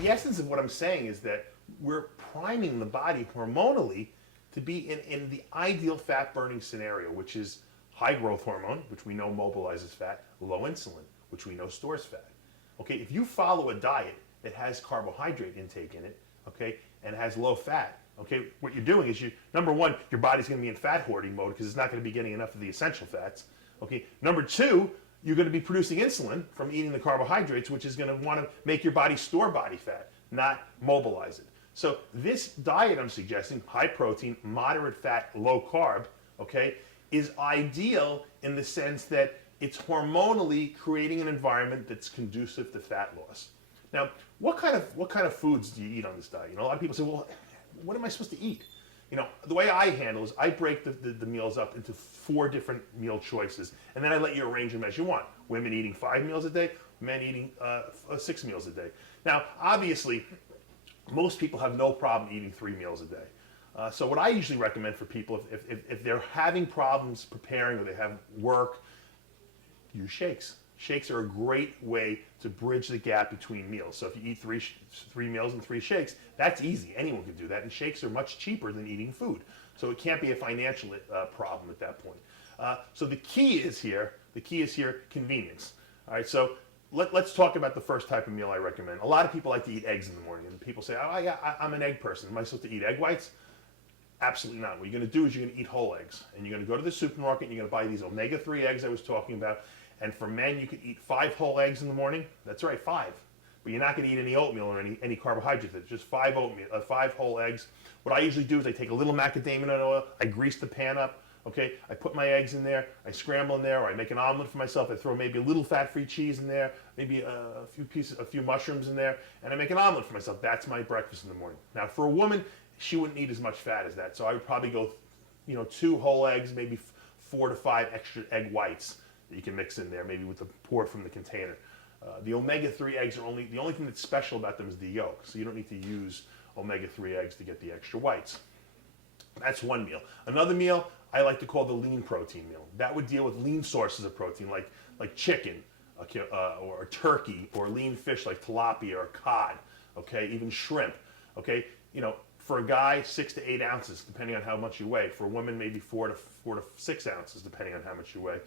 the essence of what I'm saying is that we're priming the body hormonally to be in the ideal fat burning scenario, which is high growth hormone, which we know mobilizes fat, low insulin, which we know stores fat. Okay, if you follow a diet that has carbohydrate intake in it, okay, and has low fat, okay, what you're doing is number one, your body's going to be in fat hoarding mode because it's not going to be getting enough of the essential fats. Okay, number two, you're going to be producing insulin from eating the carbohydrates, which is going to want to make your body store body fat, not mobilize it. So this diet I'm suggesting, high protein, moderate fat, low carb, okay, is ideal in the sense that it's hormonally creating an environment that's conducive to fat loss. Now, what kind of foods do you eat on this diet? You know, a lot of people say, well, what am I supposed to eat? You know, the way I handle is I break the meals up into 4 different meal choices, and then I let you arrange them as you want. Women eating 5 meals a day, men eating 6 meals a day. Now, obviously, most people have no problem eating 3 meals a day. So what I usually recommend for people, if they're having problems preparing or they have work, use shakes. Shakes are a great way to bridge the gap between meals. So if you eat three meals and 3 shakes, that's easy. Anyone can do that. And shakes are much cheaper than eating food. So it can't be a financial problem at that point. So the key is here convenience. All right, so let's talk about the first type of meal I recommend. A lot of people like to eat eggs in the morning. And people say, oh, yeah, I'm an egg person. Am I supposed to eat egg whites? Absolutely not. What you're going to do is you're going to eat whole eggs. And you're going to go to the supermarket and you're going to buy these omega-3 eggs I was talking about. And for men, you could eat 5 whole eggs in the morning. That's right, 5. But you're not going to eat any oatmeal or any carbohydrates. It's just 5 whole eggs. What I usually do is I take a little macadamia nut oil. I grease the pan up. Okay, I put my eggs in there. I scramble in there, or I make an omelet for myself. I throw maybe a little fat-free cheese in there, maybe a few mushrooms in there, and I make an omelet for myself. That's my breakfast in the morning. Now, for a woman, she wouldn't eat as much fat as that, so I would probably go, 2 whole eggs, maybe 4 to 5 extra egg whites that you can mix in there, maybe with the pour from the container. The omega-3 eggs are the only thing that's special about them is the yolk, so you don't need to use omega-3 eggs to get the extra whites. That's one meal. Another meal I like to call the lean protein meal. That would deal with lean sources of protein like chicken, or turkey, or lean fish like tilapia or cod, okay, even shrimp, okay. For a guy, 6 to 8 ounces, depending on how much you weigh. For a woman, maybe 4 to 6 ounces, depending on how much you weigh.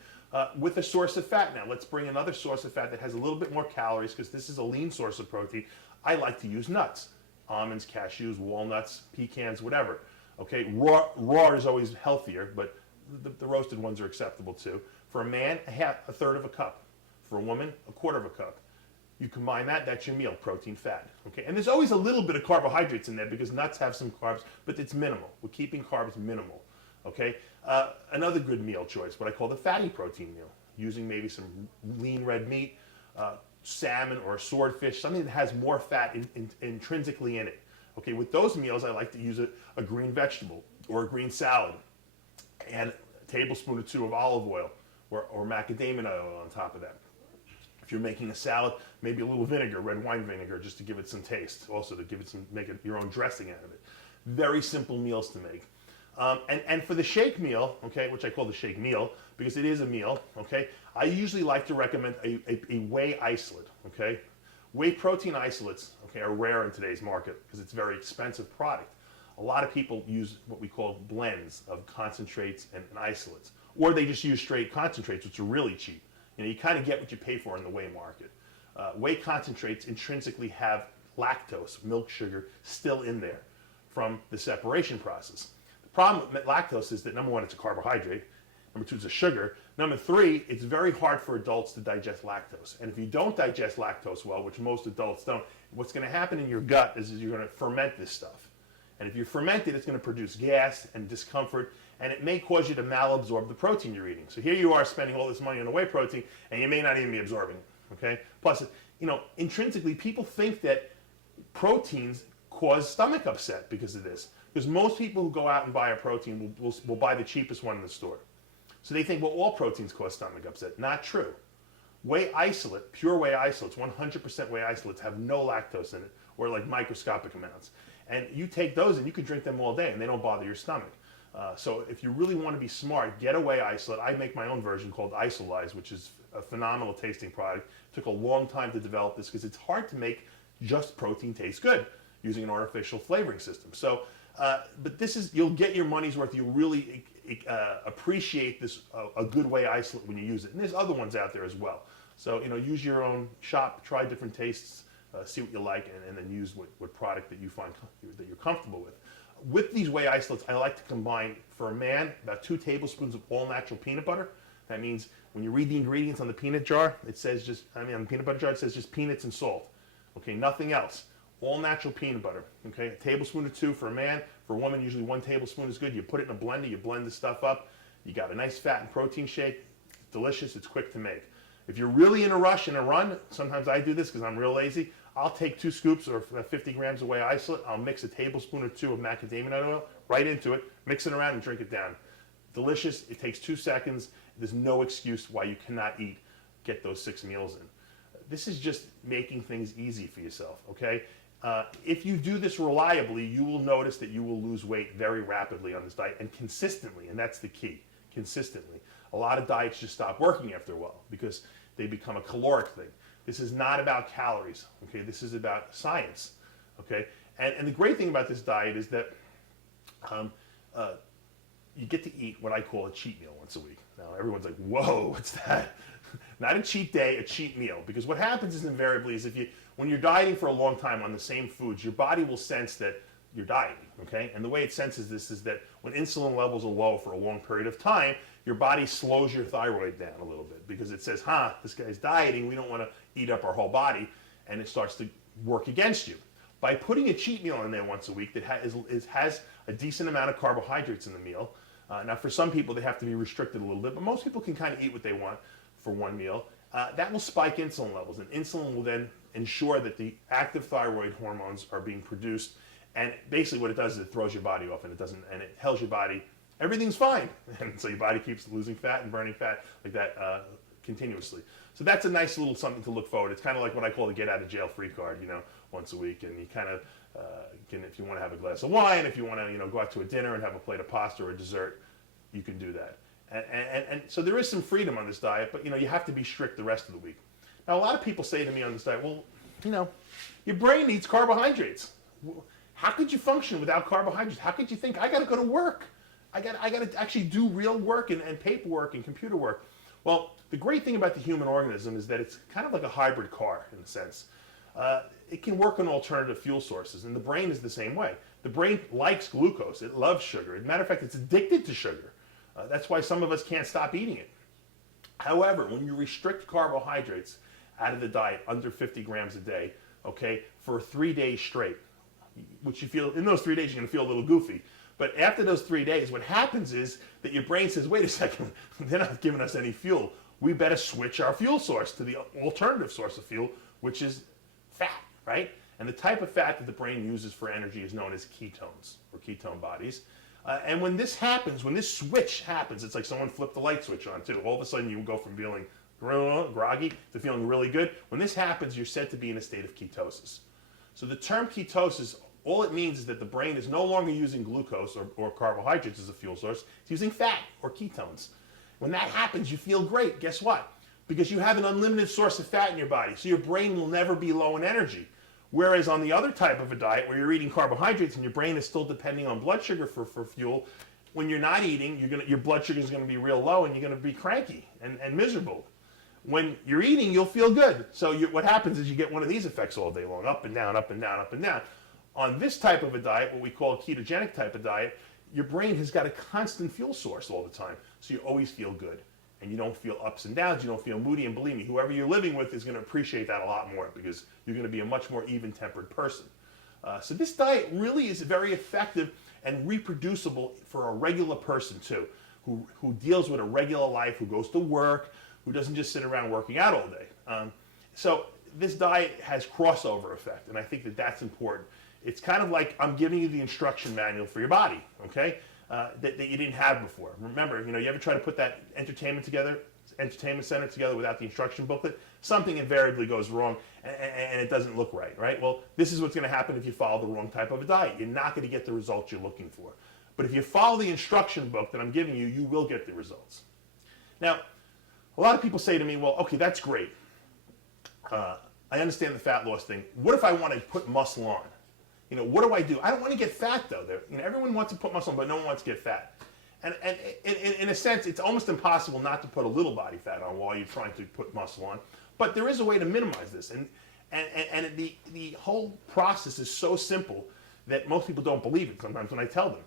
With a source of fat now, let's bring another source of fat that has a little bit more calories, because this is a lean source of protein. I like to use nuts, almonds, cashews, walnuts, pecans, whatever. Okay, raw is always healthier, but the roasted ones are acceptable too. For a man, a third of a cup. For a woman, a quarter of a cup. You combine that, that's your meal, protein, fat. Okay, and there's always a little bit of carbohydrates in there because nuts have some carbs, but it's minimal. We're keeping carbs minimal. Okay, another good meal choice, what I call the fatty protein meal, using maybe some lean red meat, salmon or swordfish, something that has more fat intrinsically in it. Okay, with those meals, I like to use a green vegetable or a green salad, and a tablespoon or 2 of olive oil or macadamia oil on top of that. If you're making a salad, maybe a little vinegar, red wine vinegar, just to give it some taste, also to give it make your own dressing out of it. Very simple meals to make. And for the shake meal, okay, which I call the shake meal because it is a meal, okay, I usually like to recommend a whey isolate, okay. Whey protein isolates, okay, are rare in today's market because it's a very expensive product. A lot of people use what we call blends of concentrates and isolates, or they just use straight concentrates, which are really cheap. You kind of get what you pay for in the whey market. Whey concentrates intrinsically have lactose, milk sugar, still in there from the separation process. The problem with lactose is that, number 1, it's a carbohydrate. Number 2, it's a sugar. Number 3, it's very hard for adults to digest lactose. And if you don't digest lactose well, which most adults don't, what's going to happen in your gut is you're going to ferment this stuff. And if you ferment it, it's going to produce gas and discomfort, and it may cause you to malabsorb the protein you're eating. So here you are spending all this money on a whey protein, and you may not even be absorbing it, okay? Plus, intrinsically, people think that proteins cause stomach upset because of this. Because most people who go out and buy a protein will buy the cheapest one in the store. So they think, well, all proteins cause stomach upset. Not true. Whey isolate, pure whey isolates, 100% whey isolates have no lactose in it, or like microscopic amounts. And you take those and you can drink them all day and they don't bother your stomach. So if you really want to be smart, get a whey isolate. I make my own version called Isolyze, which is a phenomenal tasting product. It took a long time to develop this because it's hard to make just protein tastes good using an artificial flavoring system. So, but this is, you'll get your money's worth. You'll really appreciate this a good whey isolate when you use it. And there's other ones out there as well. So, use your own shop, try different tastes, see what you like, and then use what product that you find that you're comfortable with. With these whey isolates, I like to combine, for a man, about 2 tablespoons of all natural peanut butter. That means when you read the ingredients on the peanut jar, it says on the peanut butter jar, it says just peanuts and salt. Okay, nothing else. All natural peanut butter. Okay, a tablespoon or 2 for a man. For a woman, usually 1 tablespoon is good. You put it in a blender, you blend the stuff up. You got a nice fat and protein shake. It's delicious, it's quick to make. If you're really in a rush, in a run, sometimes I do this because I'm real lazy, I'll take 2 scoops or 50 grams of whey isolate. I'll mix a tablespoon or 2 of macadamia nut oil right into it, mix it around and drink it down. Delicious, it takes 2 seconds. There's no excuse why you cannot get those 6 meals in. This is just making things easy for yourself, okay? If you do this reliably, you will notice that you will lose weight very rapidly on this diet and consistently, and that's the key, consistently. A lot of diets just stop working after a while because they become a caloric thing. This is not about calories, okay? This is about science, okay? And the great thing about this diet is that you get to eat what I call a cheat meal once a week. Now, everyone's like, whoa, what's that? Not a cheat day, a cheat meal. Because what happens is invariably is when you're dieting for a long time on the same foods, your body will sense that you're dieting, okay? And the way it senses this is that when insulin levels are low for a long period of time, your body slows your thyroid down a little bit because it says, this guy's dieting, we don't want to eat up our whole body, and it starts to work against you. By putting a cheat meal in there once a week that has a decent amount of carbohydrates in the meal, now for some people they have to be restricted a little bit, but most people can kind of eat what they want for one meal. That will spike insulin levels, and insulin will then ensure that the active thyroid hormones are being produced, and basically what it does is it throws your body off, and it tells your body everything's fine, and so your body keeps losing fat and burning fat like that continuously. So that's a nice little something to look forward. It's kind of like what I call the get out of jail free card, once a week, and you kind of can, if you want to have a glass of wine, if you want to go out to a dinner and have a plate of pasta or a dessert, you can do that. And so there is some freedom on this diet, but you have to be strict the rest of the week. Now a lot of people say to me on this diet, well, your brain needs carbohydrates. How could you function without carbohydrates? How could you think, I got to go to work? I got to actually do real work and paperwork and computer work. Well, the great thing about the human organism is that it's kind of like a hybrid car in a sense. It can work on alternative fuel sources, and the brain is the same way. The brain likes glucose. It loves sugar. As a matter of fact, it's addicted to sugar. That's why some of us can't stop eating it. However, when you restrict carbohydrates out of the diet under 50 grams a day, okay, for 3 days straight, which you feel, in those 3 days you're going to feel a little goofy. But after those 3 days, what happens is that your brain says, wait a second, they're not giving us any fuel. We better switch our fuel source to the alternative source of fuel, which is fat, right? And the type of fat that the brain uses for energy is known as ketones, or ketone bodies. And when this happens, when this switch happens, it's like someone flipped the light switch on too. All of a sudden you go from feeling groggy to feeling really good. When this happens, you're said to be in a state of ketosis. So the term ketosis, all it means is that the brain is no longer using glucose or carbohydrates as a fuel source. It's using fat or ketones. When that happens, you feel great. Guess what? Because you have an unlimited source of fat in your body, so your brain will never be low in energy. Whereas on the other type of a diet where you're eating carbohydrates and your brain is still depending on blood sugar for fuel, when you're not eating, your blood sugar is going to be real low and you're going to be cranky and miserable. When you're eating, you'll feel good. So what happens is you get one of these effects all day long, up and down, up and down, up and down. On this type of a diet, what we call a ketogenic type of diet, your brain has got a constant fuel source all the time, so you always feel good. And you don't feel ups and downs, you don't feel moody, and believe me, whoever you're living with is going to appreciate that a lot more because you're going to be a much more even-tempered person. So this diet really is very effective and reproducible for a regular person too, who deals with a regular life, who goes to work, who doesn't just sit around working out all day. So this diet has crossover effect, and I think that that's important. It's kind of like I'm giving you the instruction manual for your body, okay? That you didn't have before. Remember, you ever try to put that entertainment center together without the instruction booklet? Something invariably goes wrong and it doesn't look right, right? Well, this is what's going to happen if you follow the wrong type of a diet. You're not going to get the results you're looking for. But if you follow the instruction book that I'm giving you, you will get the results. Now, a lot of people say to me, well, okay, that's great. I understand the fat loss thing. What if I want to put muscle on? What do I do? I don't want to get fat though. Everyone wants to put muscle on, but no one wants to get fat. And in a sense, it's almost impossible not to put a little body fat on while you're trying to put muscle on. But there is a way to minimize this. And the whole process is so simple that most people don't believe it sometimes when I tell them.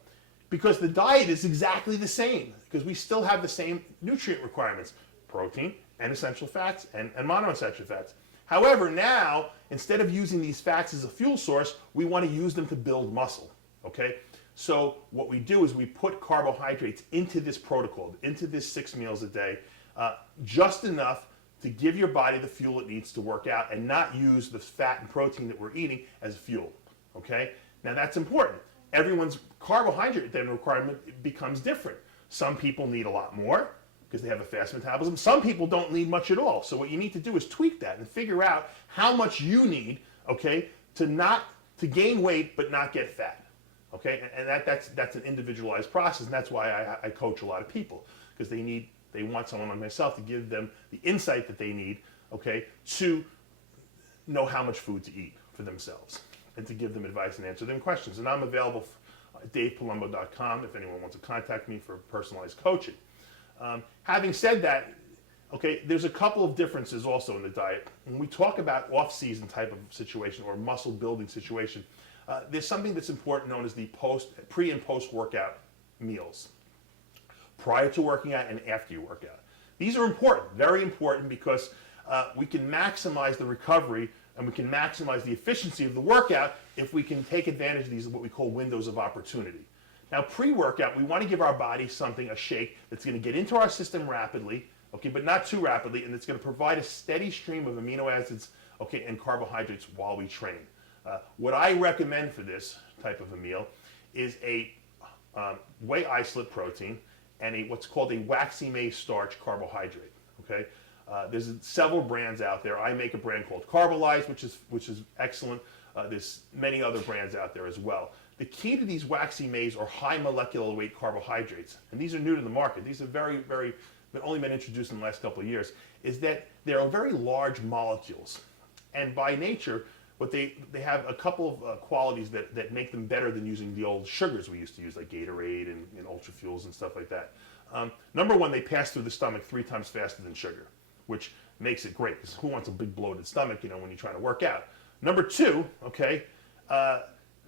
Because the diet is exactly the same. Because we still have the same nutrient requirements. Protein and essential fats and monoessential fats. However, now, instead of using these fats as a fuel source, we want to use them to build muscle, okay? So what we do is we put carbohydrates into this protocol, into this 6 meals a day, just enough to give your body the fuel it needs to work out and not use the fat and protein that we're eating as fuel, okay? Now that's important. Everyone's carbohydrate then requirement becomes different. Some people need a lot more, because they have a fast metabolism. Some people don't need much at all. So what you need to do is tweak that and figure out how much you need, okay, to gain weight but not get fat, okay? And that's an individualized process, and that's why I coach a lot of people, because they want someone like myself to give them the insight that they need, okay, to know how much food to eat for themselves and to give them advice and answer them questions. And I'm available at DavePalumbo.com if anyone wants to contact me for personalized coaching. Having said that, okay, there's a couple of differences also in the diet. When we talk about off-season type of situation or muscle building situation, there's something that's important known as the pre and post-workout meals. Prior to working out and after you work out. These are important, very important, because we can maximize the recovery and we can maximize the efficiency of the workout if we can take advantage of these, what we call windows of opportunity. Now, pre-workout, we want to give our body something, a shake, that's going to get into our system rapidly, okay, but not too rapidly, and it's going to provide a steady stream of amino acids, okay, and carbohydrates while we train. What I recommend for this type of a meal is a whey isolate protein and what's called a waxy maize starch carbohydrate, okay? There's several brands out there. I make a brand called Carbolize, which is excellent. There's many other brands out there as well. The key to these waxy maize or high molecular weight carbohydrates, and these are new to the market, these have only been introduced in the last couple of years, is that they're very large molecules. And by nature, they have a couple of qualities that make them better than using the old sugars we used to use, like Gatorade and Ultra Fuels and stuff like that. Number one, they pass through the stomach 3 times faster than sugar, which makes it great, because who wants a big bloated stomach, when you're trying to work out? Number two, okay,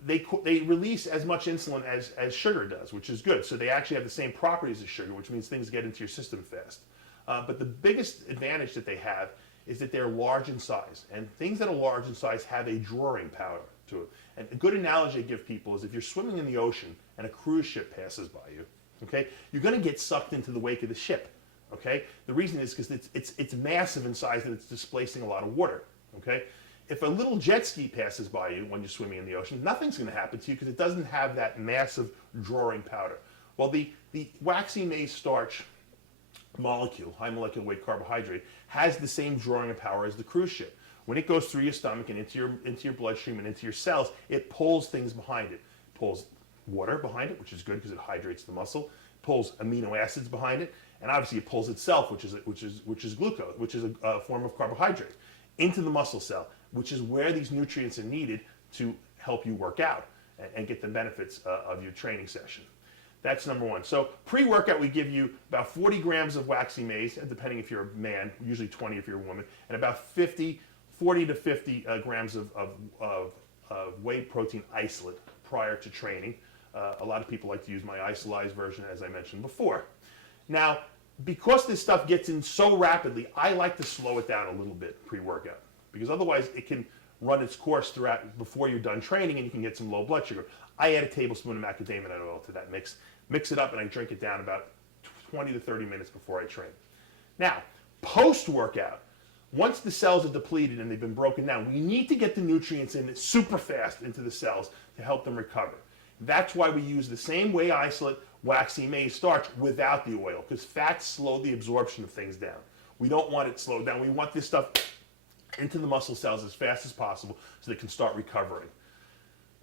they release as much insulin as sugar does, which is good. So they actually have the same properties as sugar, which means things get into your system fast. But the biggest advantage that they have is that they're large in size. And things that are large in size have a drawing power to it. And a good analogy I give people is if you're swimming in the ocean and a cruise ship passes by you, okay, you're going to get sucked into the wake of the ship. Okay? The reason is because it's massive in size and it's displacing a lot of water. Okay? If a little jet ski passes by you when you're swimming in the ocean, nothing's going to happen to you because it doesn't have that massive drawing powder. Well, the waxy maize starch molecule, high molecular weight carbohydrate, has the same drawing power as the cruise ship. When it goes through your stomach and into your bloodstream and into your cells, it pulls things behind it. It pulls water behind it, which is good because it hydrates the muscle. It pulls amino acids behind it, and obviously it pulls itself, which is glucose, which is a form of carbohydrate, into the muscle cell, which is where these nutrients are needed to help you work out and get the benefits of your training session. That's number one. So pre-workout, we give you about 40 grams of waxy maize, depending if you're a man, usually 20 if you're a woman, and about 40 to 50 grams of whey protein isolate prior to training. A lot of people like to use my isolized version, as I mentioned before. Now, because this stuff gets in so rapidly, I like to slow it down a little bit pre-workout, because otherwise it can run its course throughout before you're done training and you can get some low blood sugar. I add a tablespoon of macadamia nut oil to that mix it up, and I drink it down about 20 to 30 minutes before I train. Now, post-workout, once the cells are depleted and they've been broken down, we need to get the nutrients in super fast into the cells to help them recover. That's why we use the same whey isolate waxy maize starch without the oil, because fats slow the absorption of things down. We don't want it slowed down. We want this stuff into the muscle cells as fast as possible so they can start recovering.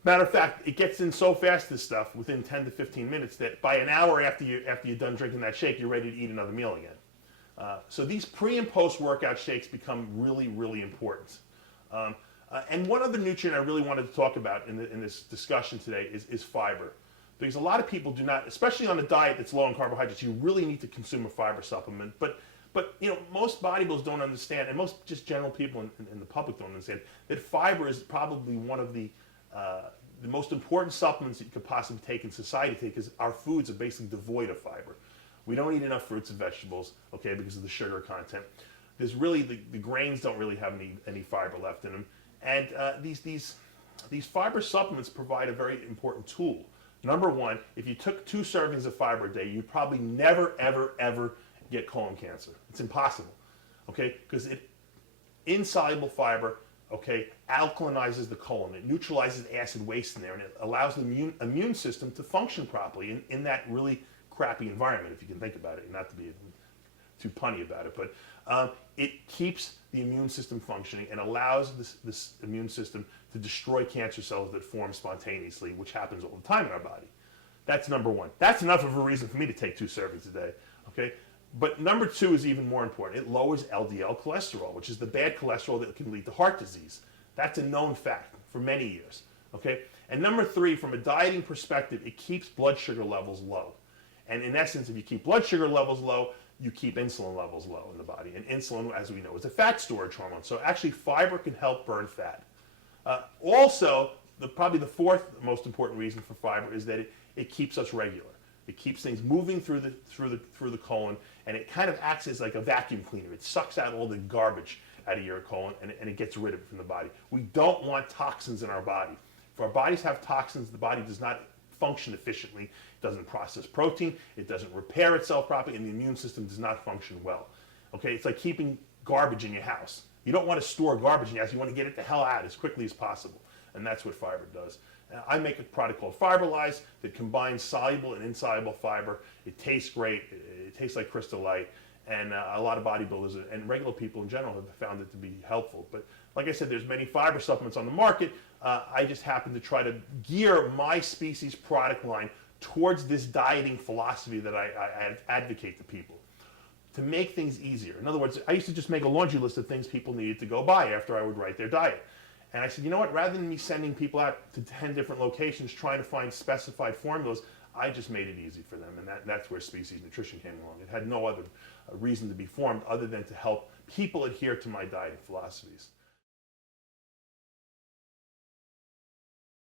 Matter of fact, it gets in so fast, this stuff, within 10 to 15 minutes, that by an hour after you're done drinking that shake, you're ready to eat another meal again. So these pre and post workout shakes become really, really important. And one other nutrient I really wanted to talk about in this discussion today is fiber. Because a lot of people do not, especially on a diet that's low in carbohydrates, you really need to consume a fiber supplement. But you know, most bodybuilders don't understand, and most just general people in the public don't understand, that fiber is probably one of the most important supplements that you could possibly take in society today, because our foods are basically devoid of fiber. We don't eat enough fruits and vegetables, okay, because of the sugar content. There's really, the grains don't really have any fiber left in them. And these fiber supplements provide a very important tool. Number one, if you took 2 servings of fiber a day, you'd probably never, ever, ever get colon cancer. It's impossible, okay? Because insoluble fiber, okay, alkalinizes the colon. It neutralizes acid waste in there, and it allows the immune system to function properly in that really crappy environment, if you can think about it, not to be too punny about it. But it keeps the immune system functioning and allows this immune system to destroy cancer cells that form spontaneously, which happens all the time in our body. That's number one. That's enough of a reason for me to take 2 servings a day, okay? But number 2 is even more important. It lowers LDL cholesterol, which is the bad cholesterol that can lead to heart disease. That's a known fact for many years, okay? And number 3, from a dieting perspective, it keeps blood sugar levels low. And in essence, if you keep blood sugar levels low, you keep insulin levels low in the body. And insulin, as we know, is a fat storage hormone. So actually, fiber can help burn fat. Also, probably the 4th most important reason for fiber is that it keeps us regular. It keeps things moving through the colon, and it kind of acts as like a vacuum cleaner. It sucks out all the garbage out of your colon, and it gets rid of it from the body. We don't want toxins in our body. If our bodies have toxins, the body does not function efficiently. It doesn't process protein, it doesn't repair itself properly, and the immune system does not function well. Okay, it's like keeping garbage in your house. You don't want to store garbage in your house, you want to get it the hell out as quickly as possible. And that's what fiber does. I make a product called Fiberlize that combines soluble and insoluble fiber. It tastes great, it tastes like Crystal Light, and a lot of bodybuilders and regular people in general have found it to be helpful. But like I said, there's many fiber supplements on the market. I just happen to try to gear my species product line towards this dieting philosophy that I advocate to people, to make things easier. In other words, I used to just make a laundry list of things people needed to go buy after I would write their diet. And I said, you know what, rather than me sending people out to 10 different locations trying to find specified formulas, I just made it easy for them, and that's where Species Nutrition came along. It had no other reason to be formed other than to help people adhere to my dieting philosophies.